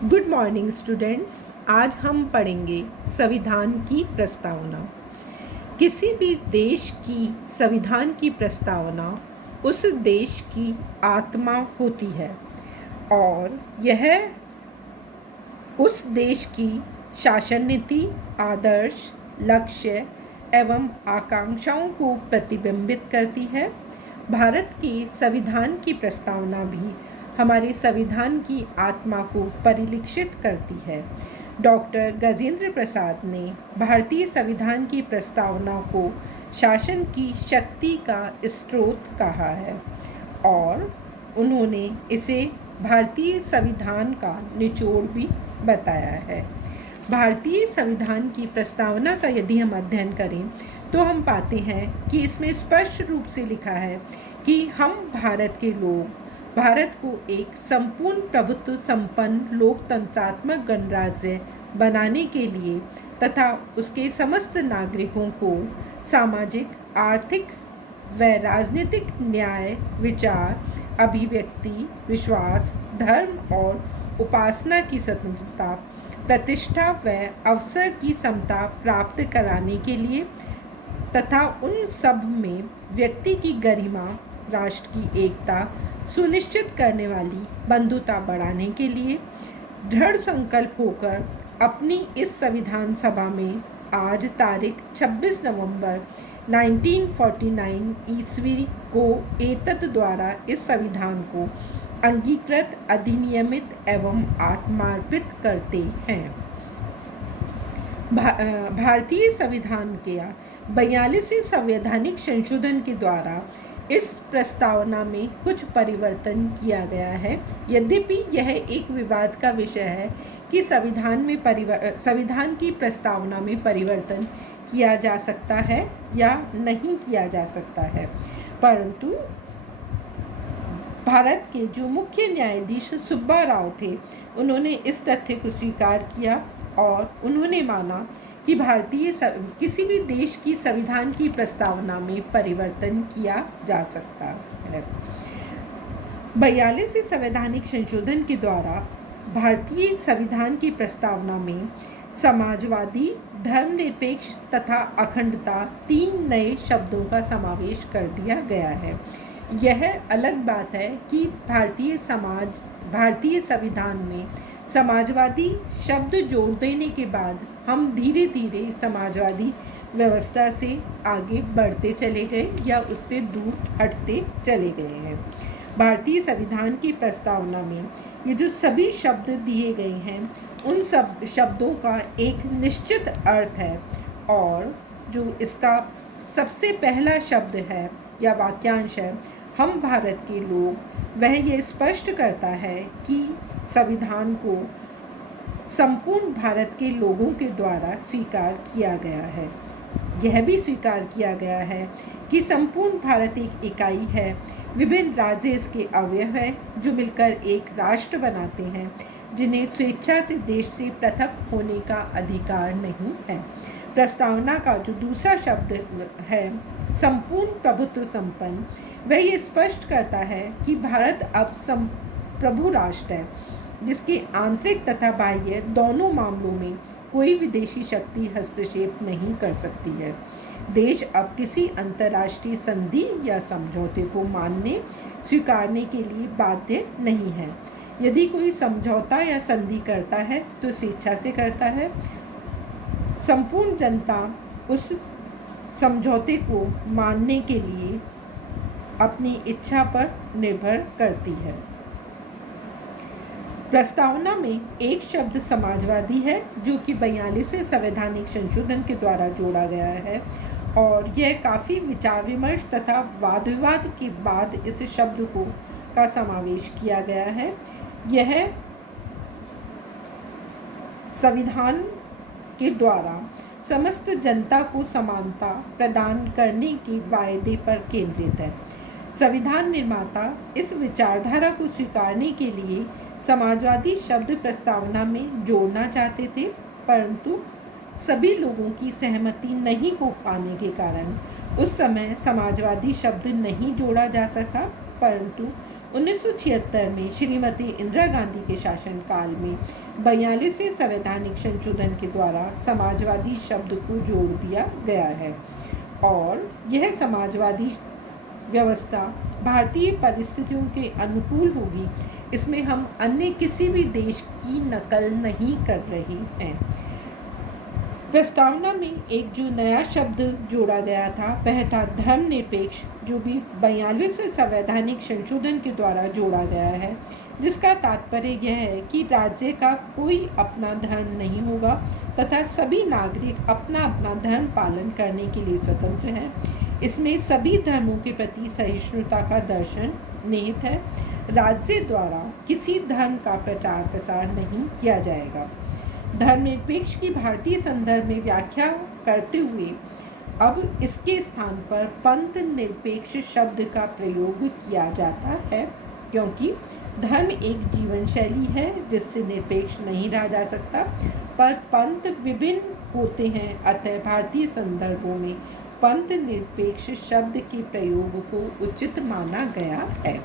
Good morning students. आज हम पढ़ेंगे संविधान की प्रस्तावना। किसी भी देश की संविधान की प्रस्तावना उस देश की आत्मा होती है और यह उस देश की शासन नीति, आदर्श, लक्ष्य एवं आकांक्षाओं को प्रतिबिंबित करती है। भारत के संविधान की प्रस्तावना भी हमारे संविधान की आत्मा को परिलक्षित करती है। डॉक्टर गजेंद्र प्रसाद ने भारतीय संविधान की प्रस्तावना को शासन की शक्ति का स्रोत कहा है और उन्होंने इसे भारतीय संविधान का निचोड़ भी बताया है। भारतीय संविधान की प्रस्तावना का यदि हम अध्ययन करें तो हम पाते हैं कि इसमें स्पष्ट रूप से लिखा है कि हम भारत के लोग भारत को एक संपूर्ण प्रभुत्व संपन्न लोकतंत्रात्मक गणराज्य बनाने के लिए तथा उसके समस्त नागरिकों को सामाजिक, आर्थिक व राजनीतिक न्याय, विचार, अभिव्यक्ति, विश्वास, धर्म और उपासना की स्वतंत्रता, प्रतिष्ठा व अवसर की समता प्राप्त कराने के लिए तथा उन सब में व्यक्ति की गरिमा, राष्ट्र की एकता सुनिश्चित करने वाली बंधुता बढ़ाने के लिए दृढ़ संकल्प होकर अपनी इस संविधान सभा में आज तारीख 26 नवंबर 1949 ईस्वी को एतद द्वारा इस संविधान को अंगीकृत, अधिनियमित एवं आत्मार्पित करते हैं। भारतीय संविधान के 42वें संवैधानिक संशोधन के द्वारा इस प्रस्तावना में कुछ परिवर्तन किया गया है। यद्यपि यह एक विवाद का विषय है कि संविधान की प्रस्तावना में परिवर्तन किया जा सकता है या नहीं किया जा सकता है, परंतु भारत के जो मुख्य न्यायाधीश सुब्बा राव थे उन्होंने इस तथ्य को स्वीकार किया और उन्होंने माना कि किसी भी देश की संविधान की प्रस्तावना में परिवर्तन किया जा सकता है। 42वें संवैधानिक संशोधन के द्वारा भारतीय संविधान की प्रस्तावना में समाजवादी, धर्मनिरपेक्ष तथा अखंडता 3 नए शब्दों का समावेश कर दिया गया है। यह अलग बात है कि भारतीय संविधान में समाजवादी शब्द जोड़ देने के बाद हम धीरे धीरे समाजवादी व्यवस्था से आगे बढ़ते चले गए या उससे दूर हटते चले गए हैं। भारतीय संविधान की प्रस्तावना में ये जो सभी शब्द दिए गए हैं उन सब शब्दों का एक निश्चित अर्थ है और जो इसका सबसे पहला शब्द है या वाक्यांश है, हम भारत के लोग, वह ये स्पष्ट करता है कि संविधान को संपूर्ण भारत के लोगों के द्वारा स्वीकार किया गया है। यह भी स्वीकार किया गया है कि संपूर्ण भारत एक इकाई है, विभिन्न राज्य इसके अवयव हैं जो मिलकर एक राष्ट्र बनाते हैं, जिन्हें स्वेच्छा से देश से पृथक होने का अधिकार नहीं है। प्रस्तावना का जो दूसरा शब्द है संपूर्ण प्रभुत्व संपन्न, वह ये स्पष्ट करता है कि भारत अब प्रभु राष्ट्र है जिसके आंतरिक तथा बाह्य दोनों मामलों में कोई विदेशी शक्ति हस्तक्षेप नहीं कर सकती है। देश अब किसी अंतर्राष्ट्रीय संधि या समझौते को मानने स्वीकारने के लिए बाध्य नहीं है। यदि कोई समझौता या संधि करता है तो स्वेच्छा से करता है। संपूर्ण जनता उस समझौते को मानने के लिए अपनी इच्छा पर निर्भर करती है। प्रस्तावना में एक शब्द समाजवादी है जो कि 42वें संवैधानिक संशोधन के द्वारा जोड़ा गया है और यह काफ़ी विचार विमर्श तथा वाद विवाद के बाद इस शब्द का समावेश किया गया है। यह संविधान के द्वारा समस्त जनता को समानता प्रदान करने के वायदे पर केंद्रित है। संविधान निर्माता इस विचारधारा को स्वीकारने के लिए समाजवादी शब्द प्रस्तावना में जोड़ना चाहते थे, परंतु सभी लोगों की सहमति नहीं हो पाने के कारण उस समय समाजवादी शब्द नहीं जोड़ा जा सका, परंतु 1976 में श्रीमती इंदिरा गांधी के शासनकाल में 42वें संवैधानिक संशोधन के द्वारा समाजवादी शब्द को जोड़ दिया गया है और यह समाजवादी व्यवस्था भारतीय परिस्थितियों के अनुकूल होगी, इसमें हम अन्य किसी भी देश की नकल नहीं कर रहे हैं। प्रस्तावना में एक जो नया शब्द जोड़ा गया था वह था धर्मनिरपेक्ष, जो भी 42वें संवैधानिक संशोधन के द्वारा जोड़ा गया है, जिसका तात्पर्य यह है कि राज्य का कोई अपना धर्म नहीं होगा तथा सभी नागरिक अपना अपना धर्म पालन करने के लिए स्वतंत्र हैं। इसमें सभी धर्मों के प्रति सहिष्णुता का दर्शन निहित है। राज्य द्वारा किसी धर्म का प्रचार प्रसार नहीं किया जाएगा। धर्मनिरपेक्ष की भारतीय संदर्भ में व्याख्या करते हुए अब इसके स्थान पर पंथ निरपेक्ष शब्द का प्रयोग किया जाता है, क्योंकि धर्म एक जीवन शैली है जिससे निरपेक्ष नहीं रहा जा सकता, पर पंथ विभिन्न होते हैं। अतः भारतीय संदर्भों में पंथ निरपेक्ष शब्द के प्रयोग को उचित माना गया है।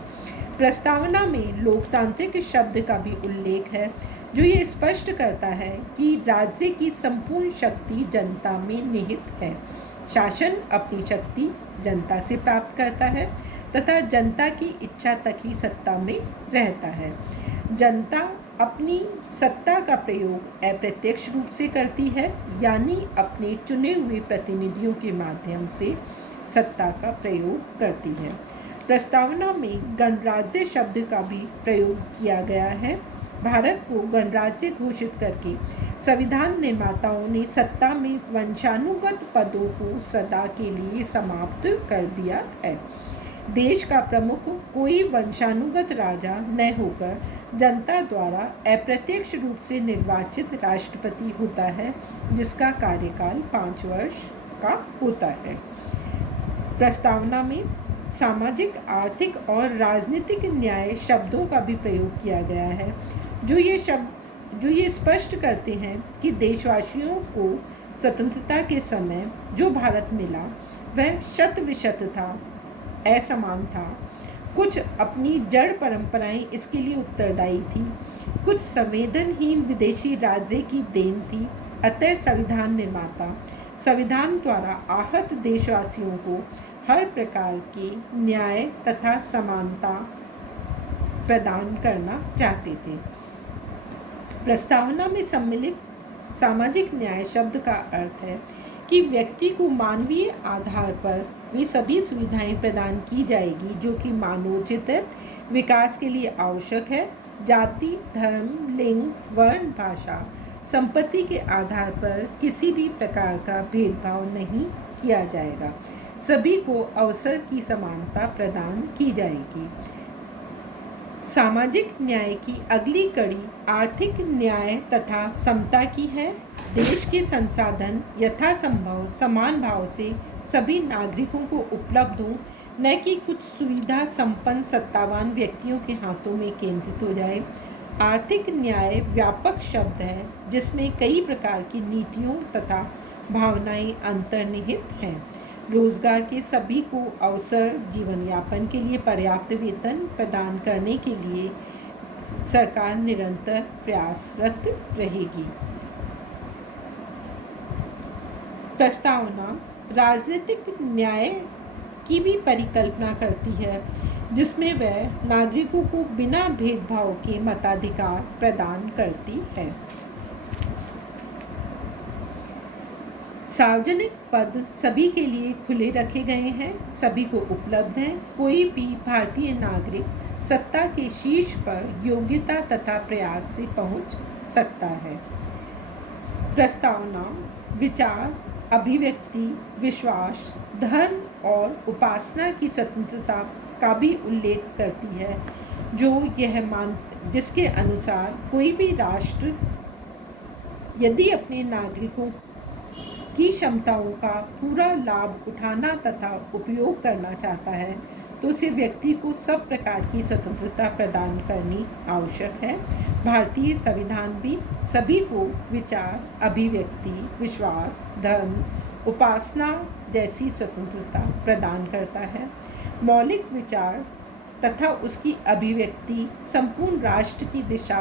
प्रस्तावना में लोकतांत्रिक शब्द का भी उल्लेख है, जो ये स्पष्ट करता है कि राज्य की संपूर्ण शक्ति जनता में निहित है। शासन अपनी शक्ति जनता से प्राप्त करता है तथा जनता की इच्छा तक ही सत्ता में रहता है। जनता अपनी सत्ता का प्रयोग अप्रत्यक्ष रूप से करती है, यानी अपने चुने हुए प्रतिनिधियों के माध्यम से सत्ता का प्रयोग करती है। प्रस्तावना में गणराज्य शब्द का भी प्रयोग किया गया है। भारत को गणराज्य घोषित करके संविधान निर्माताओं ने सत्ता में वंशानुगत पदों को सदा के लिए समाप्त कर दिया है। देश का प्रमुख कोई वंशानुगत राजा न होकर जनता द्वारा अप्रत्यक्ष रूप से निर्वाचित राष्ट्रपति होता है, जिसका कार्यकाल 5 वर्ष का होता है। प्रस्तावना में सामाजिक, आर्थिक और राजनीतिक न्याय शब्दों का भी प्रयोग किया गया है, जो ये स्पष्ट करते हैं कि देशवासियों को स्वतंत्रता के समय जो भारत मिला वह शत-विशत था, असमान था। कुछ अपनी जड़ परंपराएं इसके लिए उत्तरदायी थी, कुछ संवेदनहीन विदेशी राज्य की देन थी। अतः संविधान निर्माता संविधान द्वारा आहत देशवासियों को हर प्रकार के न्याय तथा समानता प्रदान करना चाहते थे। प्रस्तावना में सम्मिलित सामाजिक न्याय शब्द का अर्थ है कि व्यक्ति को मानवीय आधार पर वे सभी सुविधाएं प्रदान की जाएगी जो कि मानवोचित है, विकास के लिए आवश्यक है। जाति, धर्म, लिंग, वर्ण, भाषा, संपत्ति के आधार पर किसी भी प्रकार का भेदभाव नहीं किया जाएगा। सभी को अवसर की समानता प्रदान की जाएगी। सामाजिक न्याय की अगली कड़ी आर्थिक न्याय तथा समता की है। देश के संसाधन यथासंभव समान भाव से सभी नागरिकों को उपलब्ध हो, न कि कुछ सुविधा संपन्न सत्तावान व्यक्तियों के हाथों में केंद्रित हो जाए। आर्थिक न्याय व्यापक शब्द है जिसमें कई प्रकार की नीतियों तथा भावनाएं अंतर्निहित हैं। रोजगार के सभी को अवसर, जीवन यापन के लिए पर्याप्त वेतन प्रदान करने के लिए सरकार निरंतर प्रयासरत रहेगी। प्रस्तावना राजनीतिक न्याय की भी परिकल्पना करती है, जिसमें वह नागरिकों को बिना भेदभाव के मताधिकार प्रदान करती है। सार्वजनिक पद सभी के लिए खुले रखे गए हैं, सभी को उपलब्ध हैं। कोई भी भारतीय नागरिक सत्ता के शीर्ष पर योग्यता तथा प्रयास से पहुंच सकता है। प्रस्तावना विचार, अभिव्यक्ति, विश्वास, धर्म और उपासना की स्वतंत्रता का भी उल्लेख करती है, जिसके अनुसार कोई भी राष्ट्र यदि अपने नागरिकों की क्षमताओं का पूरा लाभ उठाना तथा उपयोग करना चाहता है तो उसे व्यक्ति को सब प्रकार की स्वतंत्रता प्रदान करनी आवश्यक है। भारतीय संविधान भी सभी को विचार, अभिव्यक्ति, विश्वास, धर्म, उपासना जैसी स्वतंत्रता प्रदान करता है। मौलिक विचार तथा उसकी अभिव्यक्ति संपूर्ण राष्ट्र की दिशा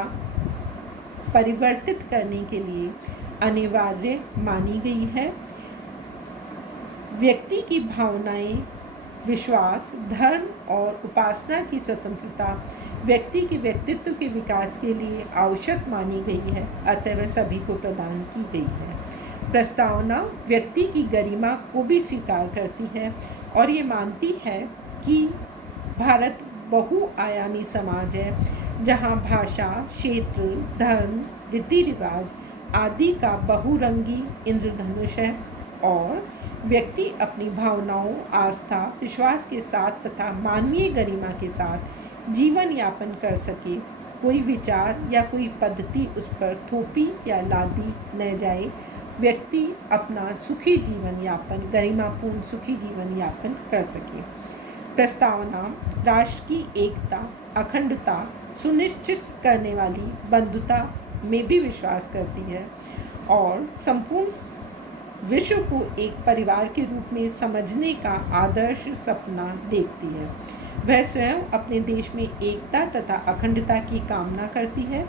परिवर्तित करने के लिए अनिवार्य मानी गई है। व्यक्ति की भावनाएं, विश्वास, धर्म और उपासना की स्वतंत्रता व्यक्ति के व्यक्तित्व के विकास के लिए आवश्यक मानी गई है, अतः वह सभी को प्रदान की गई है। प्रस्तावना व्यक्ति की गरिमा को भी स्वीकार करती है और ये मानती है कि भारत बहुआयामी समाज है, जहाँ भाषा, क्षेत्र, धर्म, रीति रिवाज आदि का बहुरंगी इंद्रधनुष है और व्यक्ति अपनी भावनाओं, आस्था, विश्वास के साथ तथा मानवीय गरिमा के साथ जीवन यापन कर सके। कोई विचार या कोई पद्धति उस पर थोपी या लादी न जाए। व्यक्ति अपना सुखी जीवन यापन, गरिमापूर्ण सुखी जीवन यापन कर सके। प्रस्तावना राष्ट्र की एकता, अखंडता सुनिश्चित करने वाली बंधुता में भी विश्वास करती है और संपूर्ण विश्व को एक परिवार के रूप में समझने का आदर्श सपना देखती है। वह स्वयं अपने देश में एकता तथा अखंडता की कामना करती है।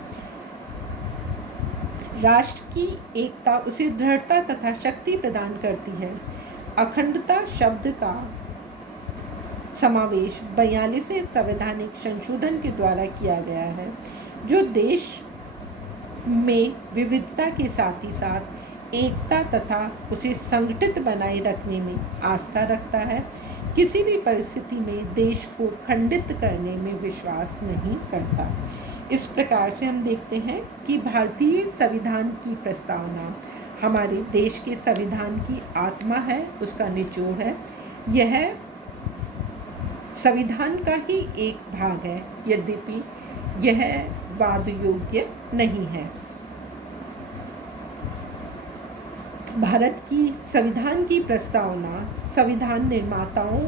राष्ट्र की एकता उसे दृढ़ता तथा शक्ति प्रदान करती है। अखंडता शब्द का समावेश 42वें संवैधानिक संशोधन के द्वारा किया गया है, जो देश में विविधता के साथ ही साथ एकता तथा उसे संगठित बनाए रखने में आस्था रखता है। किसी भी परिस्थिति में देश को खंडित करने में विश्वास नहीं करता। इस प्रकार से हम देखते हैं कि भारतीय संविधान की प्रस्तावना हमारे देश के संविधान की आत्मा है, उसका निचोड़ है। यह संविधान का ही एक भाग है, यद्यपि यह वाद योग्य नहीं है। भारत की संविधान की प्रस्तावना संविधान निर्माताओं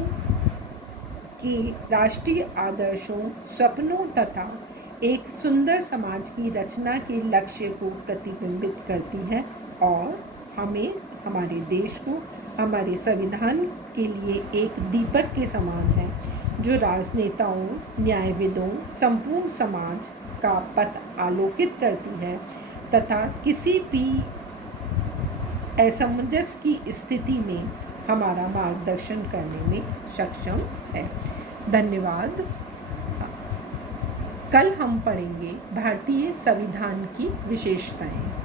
के राष्ट्रीय आदर्शों, सपनों तथा एक सुंदर समाज की रचना के लक्ष्य को प्रतिबिंबित करती है और हमें, हमारे देश को, हमारे संविधान के लिए एक दीपक के समान है, जो राजनेताओं, न्यायविदों, संपूर्ण समाज का पथ आलोकित करती है तथा किसी भी असमंजस की स्थिति में हमारा मार्गदर्शन करने में सक्षम है। धन्यवाद। कल हम पढ़ेंगे भारतीय संविधान की विशेषताएं।